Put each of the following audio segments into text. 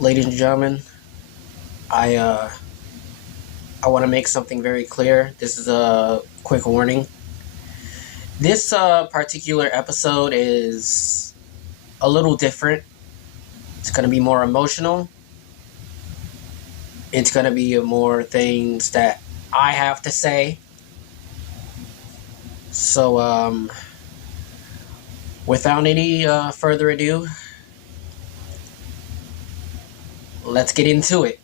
Ladies and gentlemen, I want to make something very clear. This is a quick warning. This particular episode is a little different. It's going to be more emotional. It's going to be more things that I have to say. So, without any further ado, let's get into it.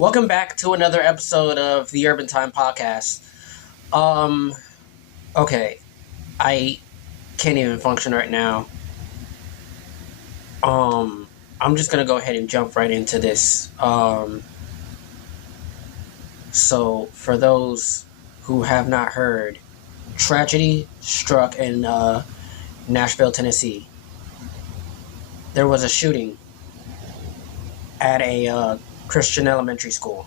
Welcome back to another episode of the Urban Time Podcast. Okay, I can't even function right now. I'm just gonna go ahead and jump right into this. So for those who have not heard, tragedy struck in Nashville, Tennessee. There was a shooting at a Christian elementary school.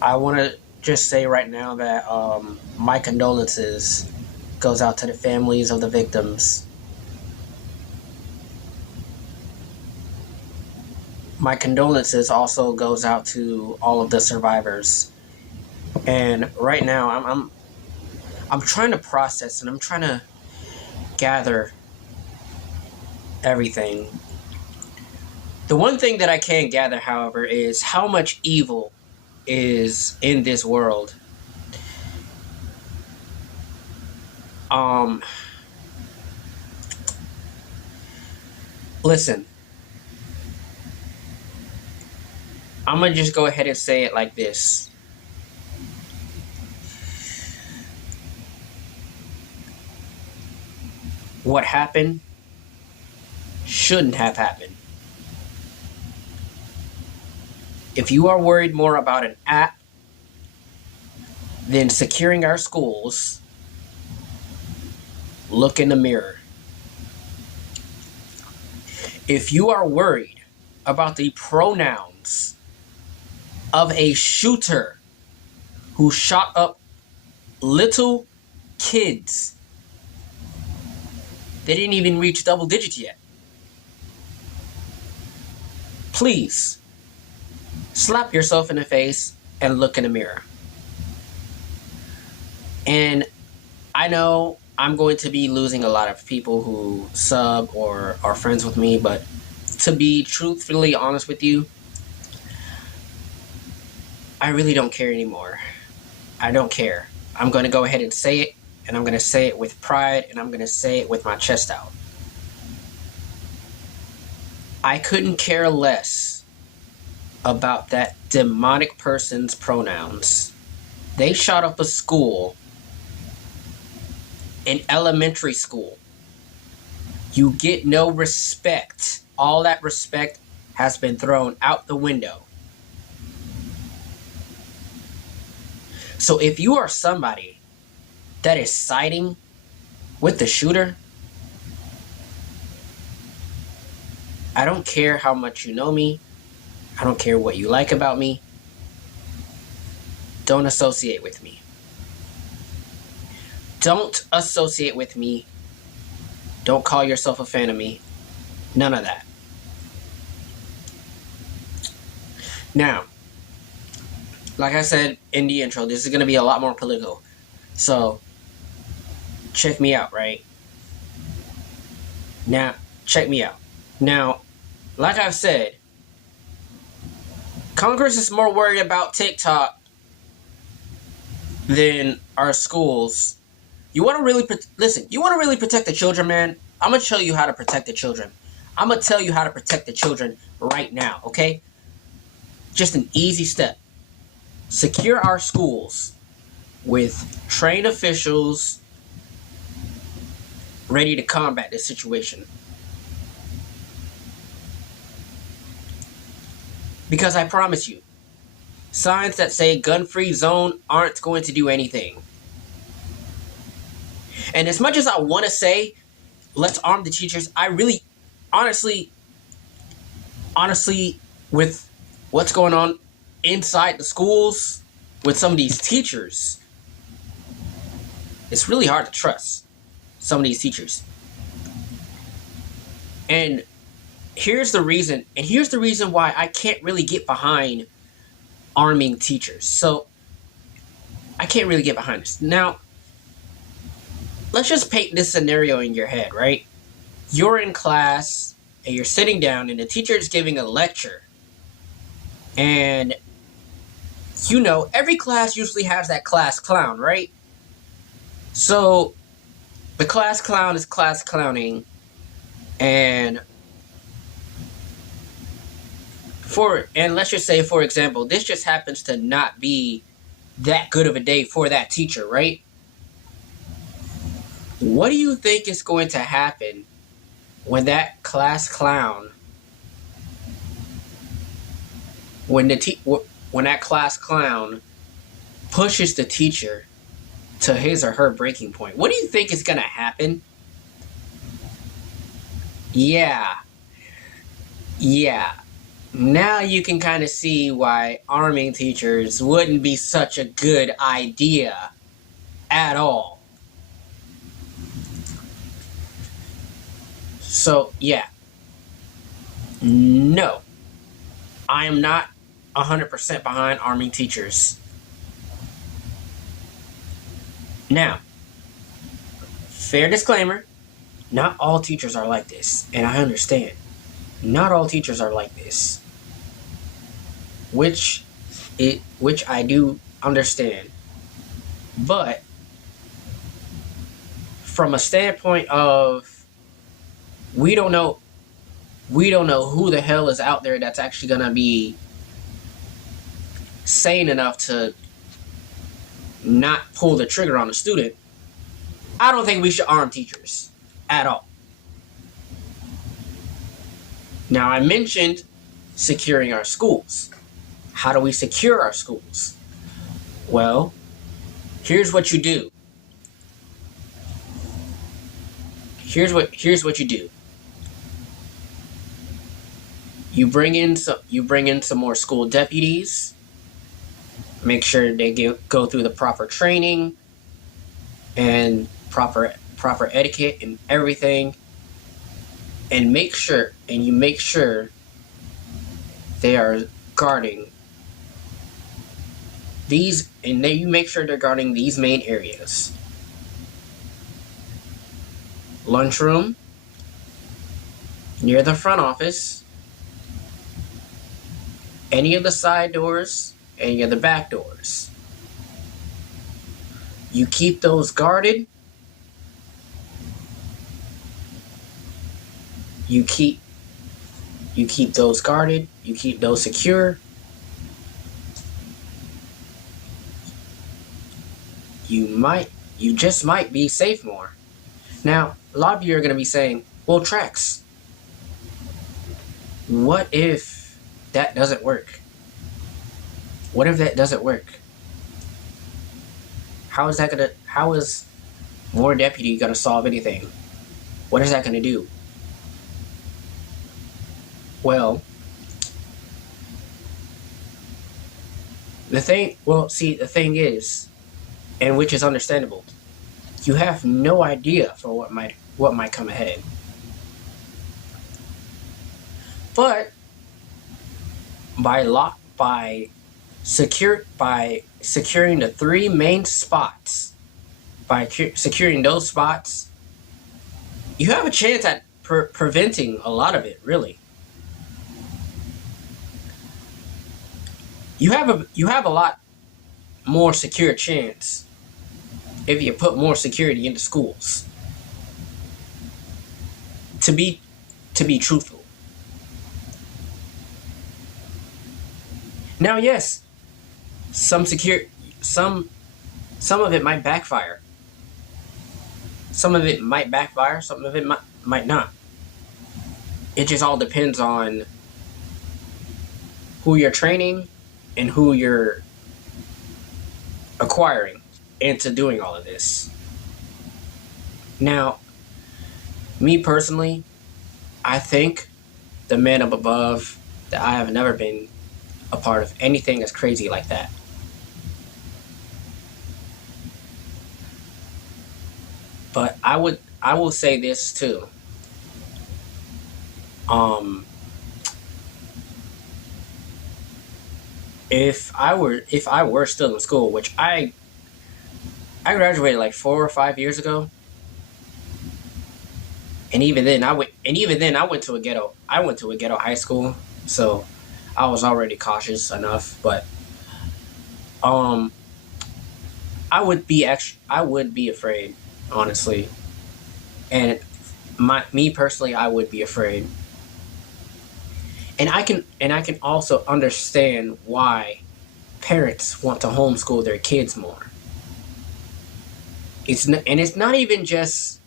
I want to just say right now that my condolences goes out to the families of the victims. My condolences also goes out to all of the survivors. And right now, I'm trying to process and I'm trying to gather everything. The one thing that I can gather, however, is how much evil is in this world. Listen, I'm gonna just go ahead and say it like this. What happened shouldn't have happened. If you are worried more about an app than securing our schools, look in the mirror. If you are worried about the pronouns of a shooter who shot up little kids, they didn't even reach double digits yet. Please slap yourself in the face and look in the mirror. And I know I'm going to be losing a lot of people who sub or are friends with me, but to be truthfully honest with you, I really don't care anymore. I don't care. I'm going to go ahead and say it, and I'm going to say it with pride, and I'm going to say it with my chest out. I couldn't care less about that demonic person's pronouns. They shot up a school, an elementary school. You get no respect. All that respect has been thrown out the window. So if you are somebody that is siding with the shooter, I don't care how much you know me. I don't care what you like about me. Don't associate with me. Don't associate with me. Don't call yourself a fan of me. None of that. Now, like I said in the intro, this is going to be a lot more political. So, check me out, right? Now, check me out. Now, like I've said, Congress is more worried about TikTok than our schools. You want to really listen, you want to really protect the children, man? I'm going to show you how to protect the children. I'm going to tell you how to protect the children right now, okay? Just an easy step. Secure our schools with trained officials ready to combat this situation. Because I promise you, signs that say gun-free zone aren't going to do anything. And as much as I want to say, let's arm the teachers, I really, honestly, with what's going on inside the schools with some of these teachers, it's really hard to trust some of these teachers. And here's the reason why I can't really get behind arming teachers. So I can't really get behind this. Now, let's just paint this scenario in your head, right? You're in class and you're sitting down and the teacher is giving a lecture. And you know, every class usually has that class clown, right? So the class clown is class clowning, and let's just say, for example, this just happens to not be that good of a day for that teacher, right? What do you think is going to happen when that class clown, when that class clown pushes the teacher to his or her breaking point? What do you think is going to happen? Yeah. Now you can kind of see why arming teachers wouldn't be such a good idea at all. So, yeah. No. I am not 100% behind arming teachers. Now, fair disclaimer, not all teachers are like this, and I understand. Not all teachers are like this. Which I do understand. But from a standpoint of we don't know who the hell is out there that's actually gonna be sane enough to not pull the trigger on a student. I don't think we should arm teachers at all. Now, I mentioned securing our schools. How do we secure our schools? Well, here's what you do. Here's what you do. You bring in some more school deputies. Make sure they go through the proper training and proper etiquette and everything. And you make sure they are guarding these, and then you make sure they're guarding these main areas: lunchroom, near the front office, any of the side doors, any of the back doors. You keep those guarded. You keep those guarded. You keep those secure. You just might be safe more. Now, a lot of you are going to be saying, well, Trax, what if that doesn't work? What if that doesn't work? How is more deputy going to solve anything? What is that going to do? Well, the thing is, and which is understandable, you have no idea for what might come ahead. But by securing the three main spots, by securing those spots, you have a chance at preventing a lot of it, really. You have a lot more secure chance if you put more security into schools. To be truthful. Now, yes, some of it might backfire. Some of it might backfire, some of it might not. It just all depends on who you're training and who you're acquiring into doing all of this. Now, me personally, I think the man up above that I have never been a part of anything that's crazy like that. But I will say this too. If I were still in school, which I graduated like 4 or 5 years ago, and even then I went to a ghetto. I went to a ghetto high school, so I was already cautious enough. But I would be afraid, honestly, and me personally, I would be afraid. And I can also understand why parents want to homeschool their kids more. It's not even just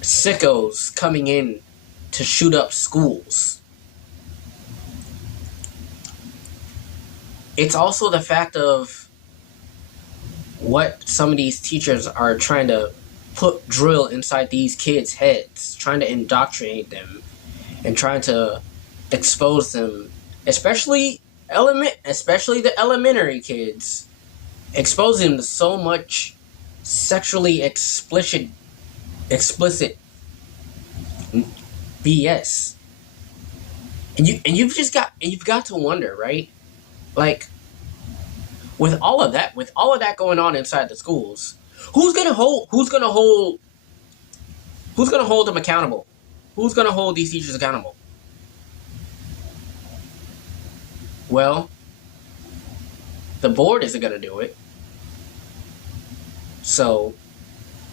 sickos coming in to shoot up schools. It's also the fact of what some of these teachers are trying to drill inside these kids' heads, trying to indoctrinate them and trying to expose them, especially the elementary kids, expose them to so much sexually explicit BS. And you've got to wonder, right? Like, with all of that going on inside the schools, who's gonna hold them accountable? Who's gonna hold these teachers accountable? Well, the board isn't gonna do it. So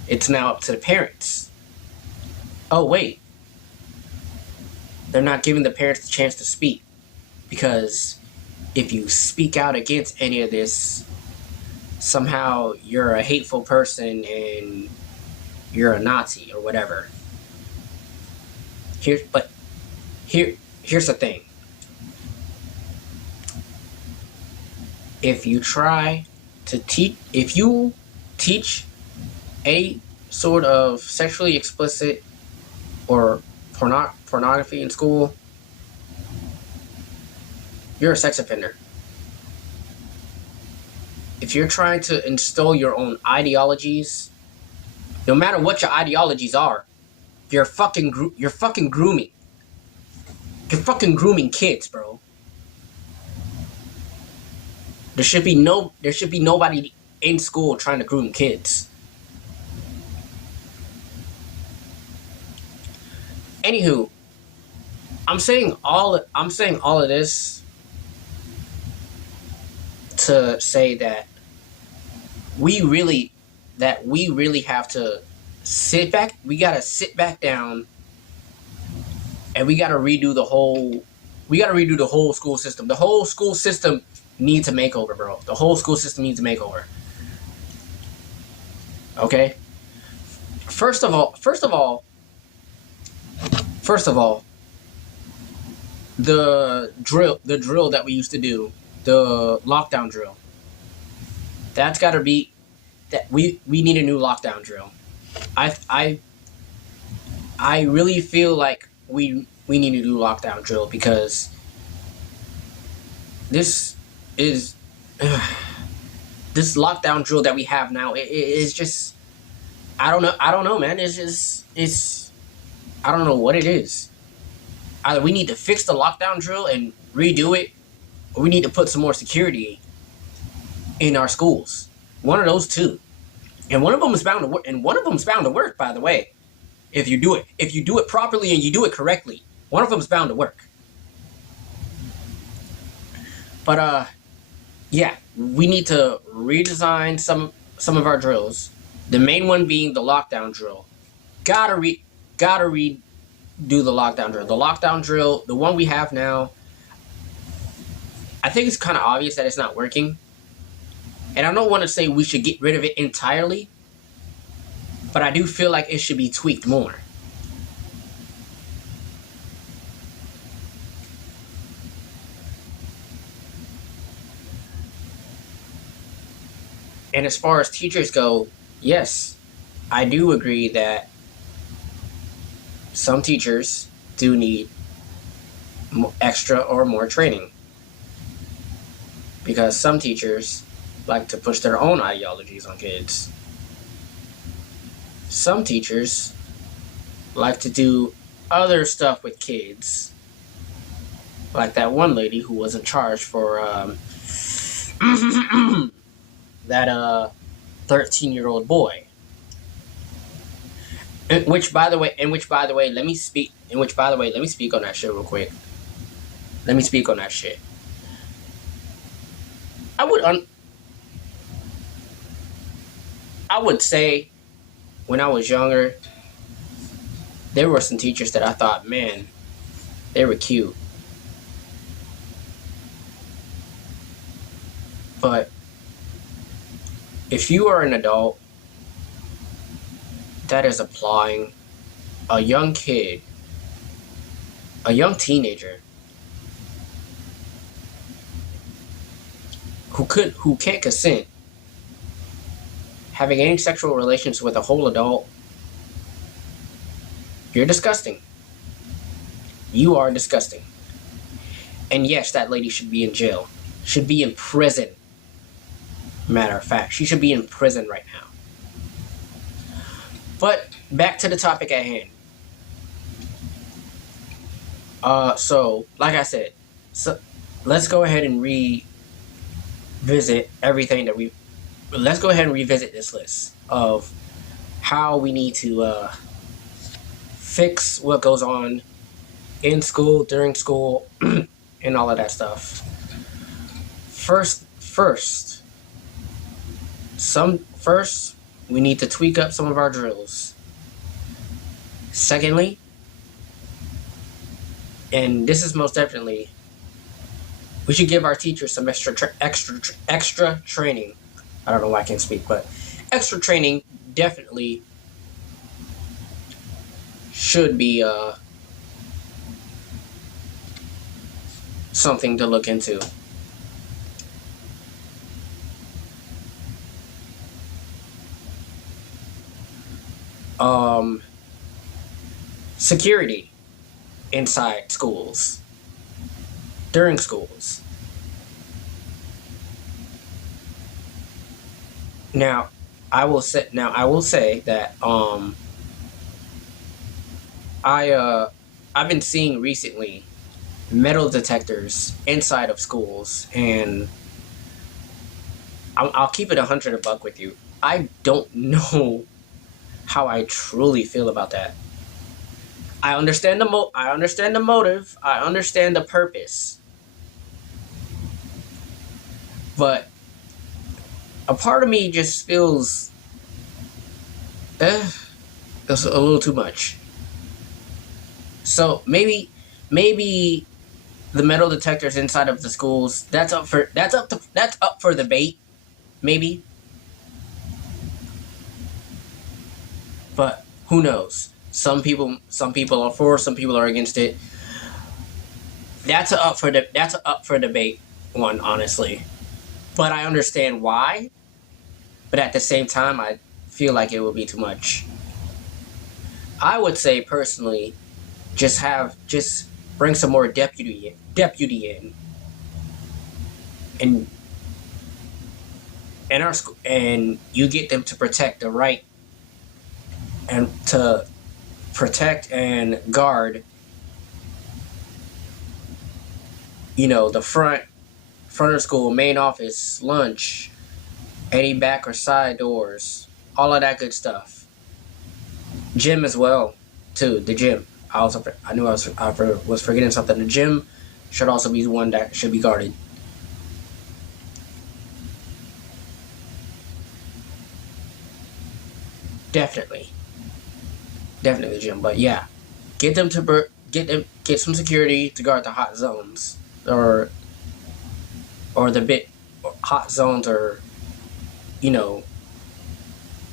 it's now up to the parents. Oh wait. They're not giving the parents the chance to speak, because if you speak out against any of this, somehow you're a hateful person and you're a Nazi or whatever. Here's the thing. If you teach a sort of sexually explicit or pornography in school, you're a sex offender. If you're trying to instill your own ideologies, no matter what your ideologies are, you're fucking grooming. You're fucking grooming kids, bro. There should be nobody in school trying to groom kids. Anywho, I'm saying all of this to say that we really have to sit back. We gotta sit back down, and we gotta redo the whole school system. The whole school system needs a makeover, bro. The whole school system needs a makeover. Okay? First of all, the drill that we used to do, the lockdown drill. That's got to be that we need a new lockdown drill. I really feel like we need a new lockdown drill, because this lockdown drill that we have now, it is just, I don't know, man. It's I don't know what it is. Either we need to fix the lockdown drill and redo it, or we need to put some more security in our schools. One of those two. And one of them is bound to work. And one of them is bound to work, by the way. If you do it properly and you do it correctly, one of them is bound to work. But yeah, we need to redesign some of our drills. The main one being the lockdown drill. Gotta redo the lockdown drill. The lockdown drill, the one we have now, I think it's kind of obvious that it's not working. And I don't want to say we should get rid of it entirely, but I do feel like it should be tweaked more. And as far as teachers go, yes, I do agree that some teachers do need extra or more training, because some teachers like to push their own ideologies on kids. Some teachers like to do other stuff with kids, like that one lady who was in charge for that 13-year-old boy. Which by the way, let me speak on that shit real quick. Let me speak on that shit. I would say when I was younger, there were some teachers that I thought, man, they were cute. But if you are an adult that is applying a young kid, a young teenager, who can't consent, having any sexual relations with a whole adult, you're disgusting. You are disgusting. And yes, that lady should be in jail. Should be in prison. Matter of fact, she should be in prison right now. But back to the topic at hand. So like I said, let's go ahead and revisit everything that let's go ahead and revisit this list of how we need to fix what goes on in school, during school, and all of that stuff. First, we need to tweak up some of our drills. Secondly, and this is most definitely, we should give our teachers some extra training. I don't know why I can't speak, but extra training definitely should be something to look into. Security inside schools, during schools. Now, I will say that I've been seeing recently metal detectors inside of schools, and I'll keep it 100 a buck with you. I don't know how I truly feel about that. I understand the motive. I understand the purpose. But a part of me just feels it's a little too much. So maybe the metal detectors inside of the schools, that's up for debate, maybe. But who knows? Some people are for, some people are against it. That's a up for debate one, honestly. But I understand why. But at the same time, I feel like it would be too much. I would say personally, just bring some more deputy in, and our school, and you get them to protect the right, and to protect and guard, the front of school, main office, lunch, any back or side doors, all of that good stuff. Gym as well, too. The gym. I was forgetting something. The gym should also be one that should be guarded. Definitely the gym. But yeah, get some security to guard the hot zones, or the bit hot zones, or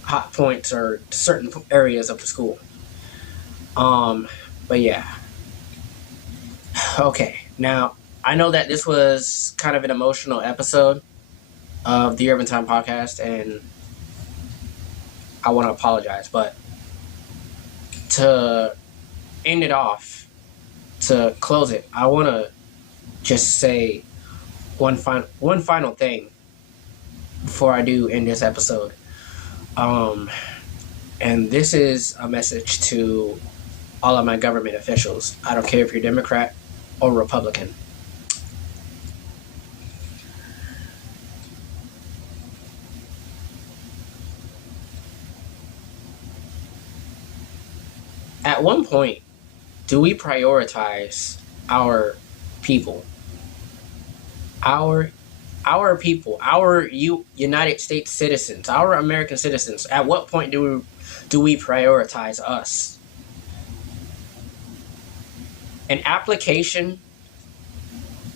hot points, or certain areas of the school. But yeah. Okay, now I know that this was kind of an emotional episode. of the Urban Time Podcast, and I want to apologize. But to end it off, to close it, I want to just say one final thing before I do end this episode. And this is a message to all of my government officials. I don't care if you're Democrat or Republican. At one point, do we prioritize our people? Our people, our United States citizens, our American citizens. At what point do we prioritize us? An application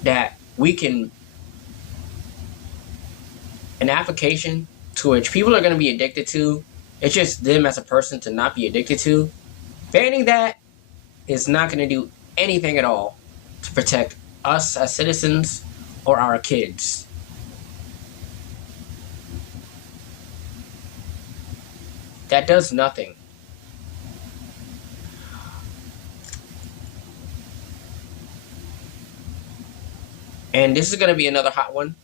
that we can, an application to which people are going to be addicted to, it's just them as a person to not be addicted to. Banning that is not going to do anything at all to protect us as citizens or our kids. That does nothing. And this is going to be another hot one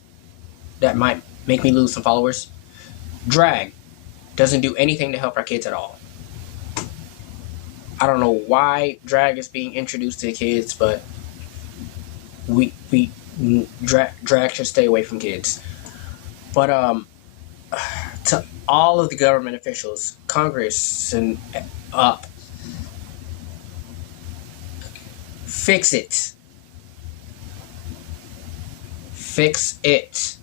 that might make me lose some followers. Drag doesn't do anything to help our kids at all. I don't know why drag is being introduced to kids, but drag should stay away from kids. But to all of the government officials, Congress and up, fix it. Fix it.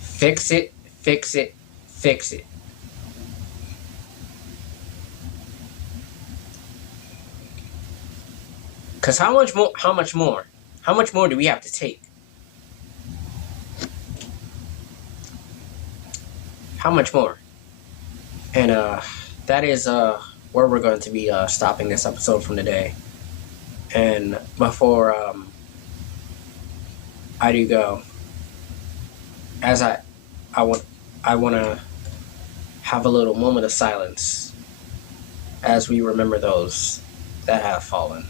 Fix it. Fix it. Fix it. Because how much more do we have to take? How much more? And that is where we're going to be stopping this episode from today. And before I do go, as I want to have a little moment of silence as we remember those that have fallen.